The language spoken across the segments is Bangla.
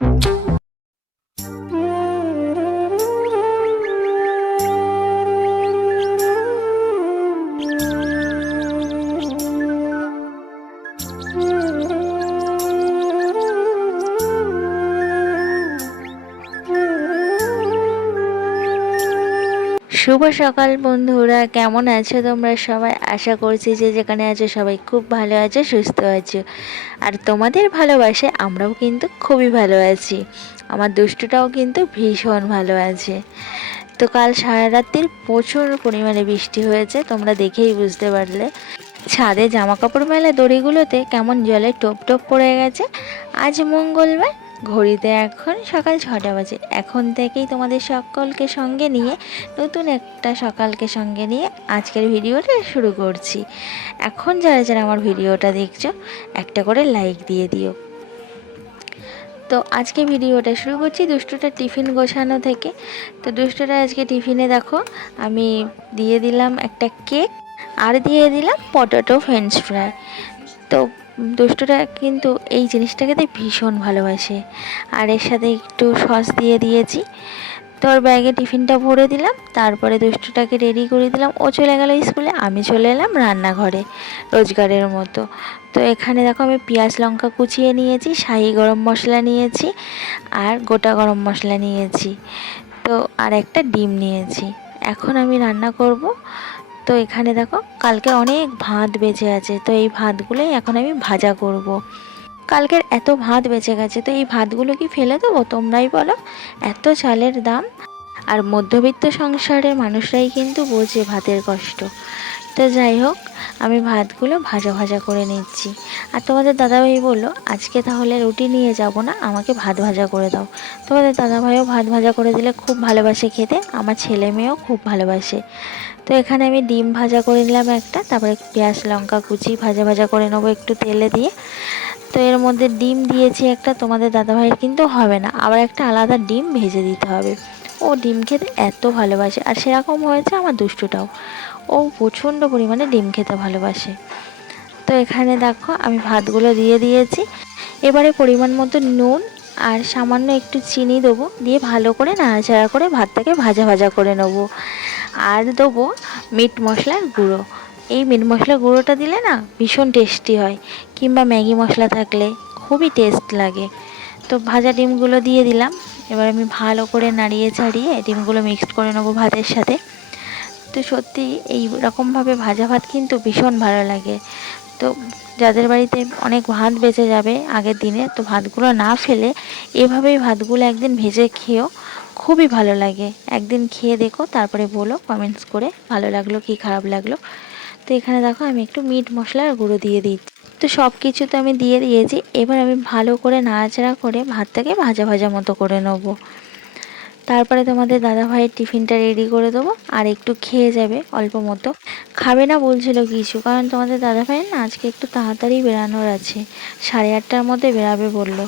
শুভ সকাল বন্ধুরা, কেমন আছো তোমরা সবাই? আশা করছি যে যেখানে আছো সবাই খুব ভালো আছো, সুস্থ আছো। আর তোমাদের ভালোবাসায় আমরাও কিন্তু খুবই ভালো আছি। আমার দুষ্টুটাও কিন্তু ভীষণ ভালো আছে। তো কাল সারা রাত্রির প্রচুর পরিমাণে বৃষ্টি হয়েছে, তোমরা দেখেই বুঝতে পারলে। ছাদে জামা কাপড় মেলা দড়িগুলোতে কেমন জলে টোপ টোপ পড়ে গেছে। আজ মঙ্গলবার, ঘড়িতে এখন সকাল 6টা বাজে। এখন থেকেই তোমাদের সকলকে সঙ্গে নিয়ে, নতুন একটা সকালকে সঙ্গে নিয়ে আজকের ভিডিওটা শুরু করছি। এখন যারা যারা আমার ভিডিওটা দেখছো, একটা করে লাইক দিয়ে দিও। তো আজকে ভিডিওটা শুরু করছি দুষ্টুটা টিফিন গোছানো থেকে। তো দুষ্টুটা আজকে টিফিনে দেখো আমি দিয়ে দিলাম একটা কেক, আর দিয়ে দিলাম পটেটো ফ্রেঞ্চ ফ্রাই। তো দুষ্টুটা কিন্তু এই জিনিসটা খেতে ভীষণ ভালোবাসে। আর এর সাথে একটু সস দিয়ে দিয়েছি। তো ওর ব্যাগে টিফিনটা ভরে দিলাম, তারপরে দুষ্টুটাকে রেডি করে দিলাম। ও চলে গেল স্কুলে, আমি চলে এলাম রান্নাঘরে রোজগারের মতো। তো এখানে দেখো আমি পেঁয়াজ লঙ্কা কুচিয়ে নিয়েছি, শাহি গরম মশলা নিয়েছি, আর গোটা গরম মশলা নিয়েছি। তো আর একটা ডিম নিয়েছি। এখন আমি রান্না করব। তো এখানে দেখো কালকে অনেক ভাত বেঁচে আছে, তো এই ভাতগুলোই এখন আমি ভাজা করব। কালকের এত ভাত বেঁচে গেছে, তো এই ভাতগুলো কি ফেলে দেবো তোমরাই বলো? এত চালের দাম, আর মধ্যবিত্ত সংসারের মানুষরাই কিন্তু বোঝে ভাতের কষ্ট। তো যাই হোক, আমি ভাতগুলো ভাজা ভাজা করে নিচ্ছি। আর তোমাদের দাদাভাই বললো আজকে তাহলে রুটি নিয়ে যাব না, আমাকে ভাত ভাজা করে দাও। তোমাদের দাদাভাইও ভাত ভাজা করে দিলে খুব ভালোবাসে খেতে, আমার ছেলে মেয়েও খুব ভালোবাসে। তো এখানে আমি ডিম ভাজা করে নিলাম একটা, তারপরে পেঁয়াজ লঙ্কা কুচি ভাজা ভাজা করে নেবো একটু তেলে দিয়ে। তো এর মধ্যে ডিম দিয়েছি একটা, তোমাদের দাদাভাইয়ের কিন্তু হবে না, আবার একটা আলাদা ডিম ভেজে দিতে হবে। ও ডিম খেতে এত ভালোবাসে, আর সেরকম হয়েছে আমার দুষ্টুটাও, ও প্রচণ্ড পরিমাণে ডিম খেতে ভালোবাসে। তো এখানে দেখো আমি ভাতগুলো দিয়ে দিয়েছি। এবারে পরিমাণ মতো নুন আর সামান্য একটু চিনি দেবো, দিয়ে ভালো করে নাড়াচাড়া করে ভাতটাকে ভাজা ভাজা করে নেবো। আর দেবো মিট মশলার গুঁড়ো। এই মিট মশলার গুঁড়োটা দিলে না ভীষণ টেস্টি হয়, কিংবা ম্যাগি মশলা থাকলে খুবই টেস্ট লাগে। তো ভাজা ডিমগুলো দিয়ে দিলাম। এবার আমি ভালো করে নাড়িয়ে ছাড়িয়ে ডিমগুলো মিক্সড করে নেবো ভাতের সাথে। তো সত্যি এই রকমভাবে ভাজা ভাত কিন্তু ভীষণ ভালো লাগে। তো যাদের বাড়িতে অনেক ভাত বেঁচে যাবে আগের দিনে, তো ভাতগুলো না ফেলে এভাবেই ভাতগুলো একদিন ভেজে খেয়েও, খুবই ভালো লাগে। একদিন খেয়ে দেখো, তারপরে বলো কমেন্টস করে ভালো লাগলো কি খারাপ লাগলো। তো এখানে দেখো আমি একটু মিট মশলার গুঁড়ো দিয়ে দিচ্ছি। তো সব কিছু তো আমি দিয়ে দিয়েছি। এবার আমি ভালো করে নাড়াচাড়া করে ভাতটাকে ভাজা ভাজা মতো করে নেবো। তারপরে তোমাদের দাদাভাইয়ের টিফিনটা রেডি করে দেবো, আর একটু খেয়ে যাবে অল্প মতো। খাবে না বলছিল কিছু, কারণ তোমাদের দাদাভাইয়ের না আজকে একটু তাড়াতাড়ি বেরানোর আছে, 8:30টার মধ্যে বেরাবে বললো।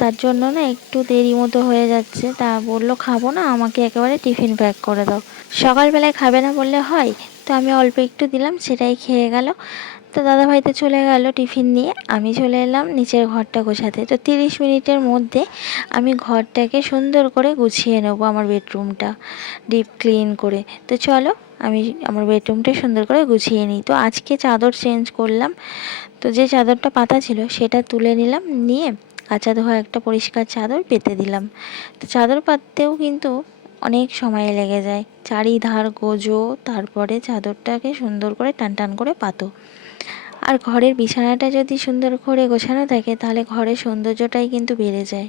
তার জন্য না একটু দেরি মতো হয়ে যাচ্ছে। তা বললো খাবো না, আমাকে একেবারে টিফিন প্যাক করে দাও। সকালবেলায় খাবে না বললে হয়? তো আমি অল্প একটু দিলাম, সেটাই খেয়ে গেল। তো দাদাভাই তো চলে গেল টিফিন নিয়ে, আমি চলে এলাম নিচের ঘরটা গোছাতে। তো 30 মিনিটের মধ্যে আমি ঘরটাকে সুন্দর করে গুছিয়ে নেবো, আমার বেডরুমটা ডিপ ক্লিন করে। তো চলো আমি আমার বেডরুমটা সুন্দর করে গুছিয়ে নিই। তো আজকে চাদর চেঞ্জ করলাম। তো যে চাদরটা পাতা ছিল সেটা তুলে নিলাম, নিয়ে কাঁচা ধোয়া একটা পরিষ্কার চাদর পেতে দিলাম। তো চাদর পাততেও কিন্তু অনেক সময় লেগে যায়, চারিধার গোজো, তারপরে চাদরটাকে সুন্দর করে টান টান করে পাতো। আর ঘরের বিছানাটা যদি সুন্দর করে গোছানো থাকে, তাহলে ঘরের সৌন্দর্যটাই কিন্তু বেড়ে যায়।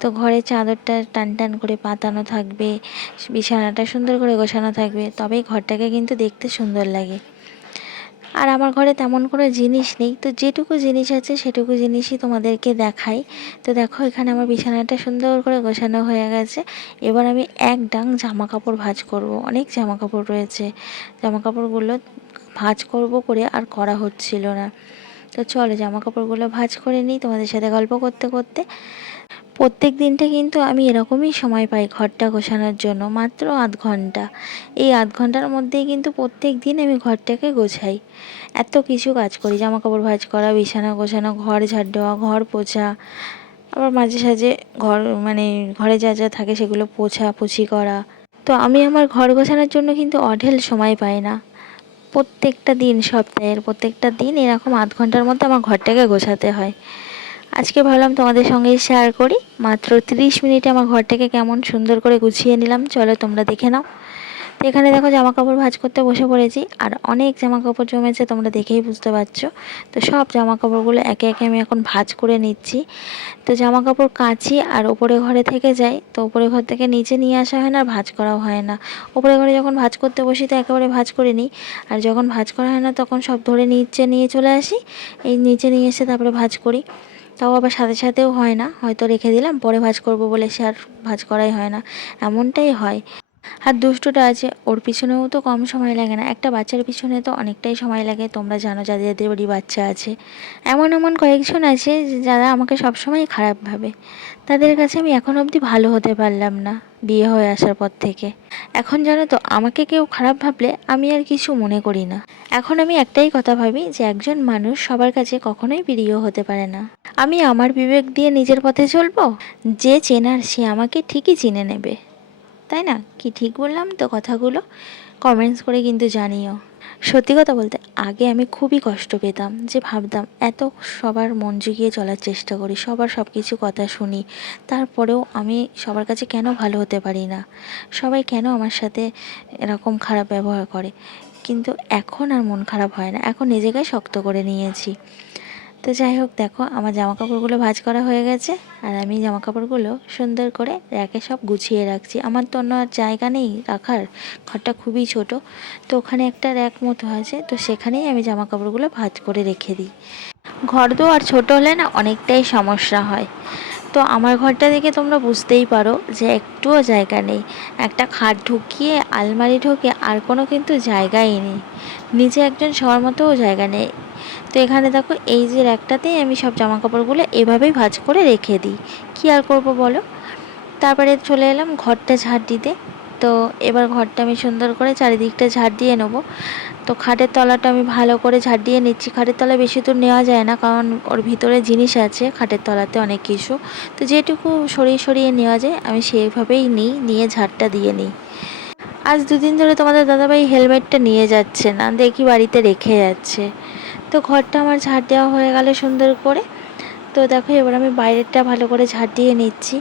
তো ঘরের চাদরটা টান টান করে পাতানো থাকবে, বিছানাটা সুন্দর করে গোছানো থাকবে, তবেই ঘরটাকে কিন্তু দেখতে সুন্দর লাগে। আর আমার ঘরে তেমন কোনো জিনিস নেই, তো যেটুকু জিনিস আছে সেটুকু জিনিসই তোমাদেরকে দেখাই। তো দেখো এখানে আমার বিছানাটা সুন্দর করে গোছানো হয়ে গেছে। এবার আমি এক ডাং জামা কাপড় ভাঁজ করব। অনেক জামা কাপড় রয়েছে, জামা কাপড়গুলো ভাঁজ করব করে আর করা হচ্ছিল না। তো চলো জামা কাপড়গুলো ভাঁজ করে নিই তোমাদের সাথে গল্প করতে করতে। প্রত্যেক দিনটা কিন্তু আমি এরকমই সময় পাই ঘরটা গোছানোর জন্য, মাত্র 0.5 ঘন্টা। এই 0.5 ঘন্টার মধ্যেই কিন্তু প্রত্যেক দিন আমি ঘরটাকে গোছাই। এত কিছু কাজ করি, জামা কাপড় ভাঁজ করা, বিছানা গোছানো, ঘর ঝাড় দেওয়া, ঘর পোছা, আবার মাঝে সাঝে ঘর মানে ঘরে যা যা থাকে সেগুলো পোছাপুছি করা। তো আমি আমার ঘর গোছানোর জন্য কিন্তু অঢেল সময় পাই না। প্রত্যেকটা দিন, সপ্তাহের প্রত্যেকটা দিন এরকম আধ ঘন্টার মধ্যে আমার ঘরটাকে গোছাতে হয়। আজকে ভাবলাম তোমাদের সঙ্গে শেয়ার করি, মাত্র 30 মিনিটে আমার ঘরটাকে কেমন সুন্দর করে গুছিয়ে নিলাম। চলো তোমরা দেখে নাও। তো এখানে দেখো জামা কাপড় ভাঁজ করতে বসে পড়েছি, আর অনেক জামা কাপড় জমেছে, তোমরা দেখেই বুঝতে পারছো। তো সব জামা কাপড়গুলো একে একে আমি এখন ভাঁজ করে নিচ্ছি। তো জামা কাপড় কাচি আর ওপরে ঘরে থেকে যায়, তো ওপরে ঘর থেকে নিচে নিয়ে আসা হয় না, আর ভাঁজ করাও হয় না। ওপরে ঘরে যখন ভাঁজ করতে বসি তো একেবারে ভাঁজ করে নিই, আর যখন ভাঁজ করা হয় না তখন সব ধরে নিচে নিয়ে চলে আসি। এই নিচে নিয়ে এসে তারপরে ভাঁজ করি। তাও আবার সাথে সাথেও হয় না, হয়তো রেখে দিলাম পরে ভাঁজ করব বলে, সে আর ভাঁজ করাই হয় না, এমনটাই হয়। আর দুষ্টুটা আছে, ওর পিছনেও তো কম সময় লাগে না, একটা বাচ্চার পিছনে তো অনেকটাই সময় লাগে, তোমরা জানো যাদের যাদের বাড়ি বাচ্চা আছে। এমন এমন কয়েকজন আছে যারা আমাকে সবসময় খারাপ ভাবে, তাদের কাছে আমি এখন অবধি ভালো হতে পারলাম না বিয়ে হয়ে আসার পর থেকে। এখন জানো তো, আমাকে কেউ খারাপ ভাবলে আমি আর কিছু মনে করি না। এখন আমি একটাই কথা ভাবি যে একজন মানুষ সবার কাছে কখনোই প্রিয় হতে পারে না। আমি আমার বিবেক দিয়ে নিজের পথে চলবো, যে চেনার সে আমাকে ঠিকই চিনে নেবে। তাই না? কি ঠিক বললাম তো কথাগুলো? কমেন্টস করে কিন্তু জানিও। সত্যি কথা বলতে আগে আমি খুবই কষ্ট পেতাম, যে ভাবতাম এত সবার মন জুগিয়ে চলার চেষ্টা করি, সবার সব কিছু কথা শুনি, তারপরেও আমি সবার কাছে কেন ভালো হতে পারি না, সবাই কেন আমার সাথে এরকম খারাপ ব্যবহার করে। কিন্তু এখন আর মন খারাপ হয় না, এখন নিজেকে শক্ত করে নিয়েছি। তো যাই হোক, দেখো আমার জামা কাপড়গুলো ভাঁজ করা হয়ে গেছে, আর আমি জামা কাপড়গুলো সুন্দর করে র্যাকে সব গুছিয়ে রাখছি। আমার তো অন্য আর জায়গা নেই রাখার, ঘরটা খুবই ছোট। তো ওখানে একটা র্যাক মতো আছে, তো সেখানেই আমি জামা কাপড়গুলো ভাঁজ করে রেখে দিই। ঘর আর ছোট হলে না অনেকটাই সমস্যা হয়। তো আমার ঘরটা দেখে তোমরা বুঝতেই পারো যে একটুও জায়গা নেই। একটা খাট ঢুকিয়ে আলমারি ঢুকে আর কোনো কিন্তু জায়গাই নেই, নিচে একজন শোয়ার মতোও জায়গা নেই। তো এখানে দেখো এই যে র্যাকটাতেই আমি সব জামা কাপড়গুলো এভাবেই ভাঁজ করে রেখে দিই। কী আর করবো বলো। তারপরে চলে এলাম ঘরটা ঝাড় দিতে। তো এবার ঘরটা আমি সুন্দর করে চারিদিকটা ঝাড় দিয়ে নেবো। তো খাটের তলাটা আমি ভালো করে ঝাড় দিয়ে নিচ্ছি। খাটের তলায় বেশি দূর নেওয়া যায় না, কারণ ওর ভিতরে জিনিস আছে খাটের তলাতে অনেক কিছু। তো যেটুকু সরিয়ে সরিয়ে নেওয়া যায় আমি সেইভাবেই নিয়ে ঝাড়টা দিয়ে নিই। আজ দুদিন ধরে তোমাদের দাদাভাই হেলমেটটা নিয়ে যাচ্ছে না, দেখি বাড়িতে রেখে যাচ্ছে। তো ঘরটা আমার ঝাড় দেওয়া হয়ে গেল সুন্দর করে। তো দেখো এবার আমি বাইরেরটা ভালো করে ঝাড় দিয়ে নিচ্ছি।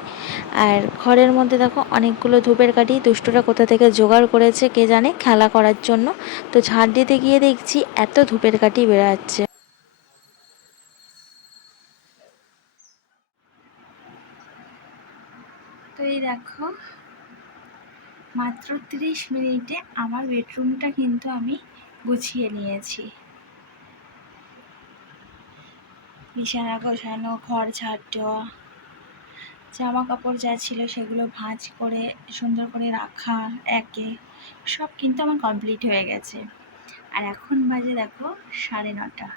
আর ঘরের মধ্যে দেখো অনেকগুলো ধূপের কাঠি দুষ্টুরা কোথা থেকে জোগাড় করেছে কে জানে, খেলা করার জন্য। তো ঝাড় দিতে গিয়ে দেখছি এত ধূপের কাঠি বেরাচ্ছে। তো এই দেখো, মাত্র 30 মিনিটে আমার বেডরুমটা কিন্তু আমি গুছিয়ে নিয়েছি। বিছানা গোছানো, ঘর ঝাড় দেওয়া, জামা কাপড় যা ছিল সেগুলো ভাঁজ করে সুন্দর করে রাখা একে, সব কিন্তু আমার কমপ্লিট হয়ে গেছে। আর এখন বাজে দেখো 9:30।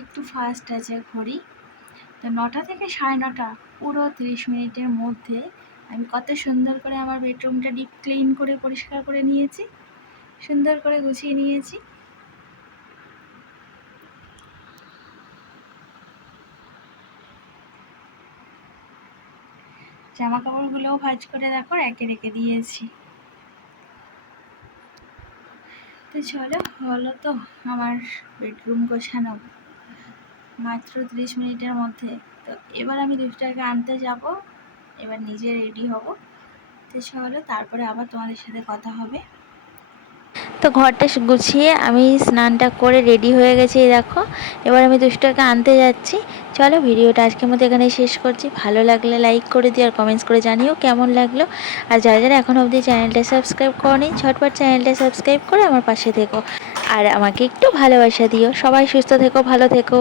একটু ফাস্ট আছে ঘড়ি। তো 9টা থেকে 9:30, পুরো 30 মিনিটের মধ্যে আমি কত সুন্দর করে আমার বেডরুমটা ডিপ ক্লিন করে পরিষ্কার করে নিয়েছি, সুন্দর করে গুছিয়ে নিয়েছি। জামা কাপড়গুলোও ভাঁজ করে দেখো র্যাকে রেখে দিয়েছি। তো চলো, হলো তো আমার বেডরুম গোছানো মাত্র 30 মিনিটের মধ্যে। তো এবার আমি দুধটাকে আনতে যাব, এবার নিজে রেডি হব। তো চলো, তারপরে আবার তোমাদের সাথে কথা হবে। তো ঘরটা গুছিয়ে আমি স্নানটা করে রেডি হয়ে গেছি, দেখো এবার আমি দুষ্টুটাকে আনতে যাচ্ছি। চলো, ভিডিওটা আজকের মতো এখানেই শেষ করছি। ভালো লাগলে লাইক করে দিও আর কমেন্টস করে জানিও কেমন লাগলো। আর যারা যারা এখনও অবধি চ্যানেলটা সাবস্ক্রাইব করোনি, ঝটপট চ্যানেলটা সাবস্ক্রাইব করে আমার পাশে থেকো, আর আমাকে একটু ভালোবাসা দিও। সবাই সুস্থ থেকো, ভালো থেকো।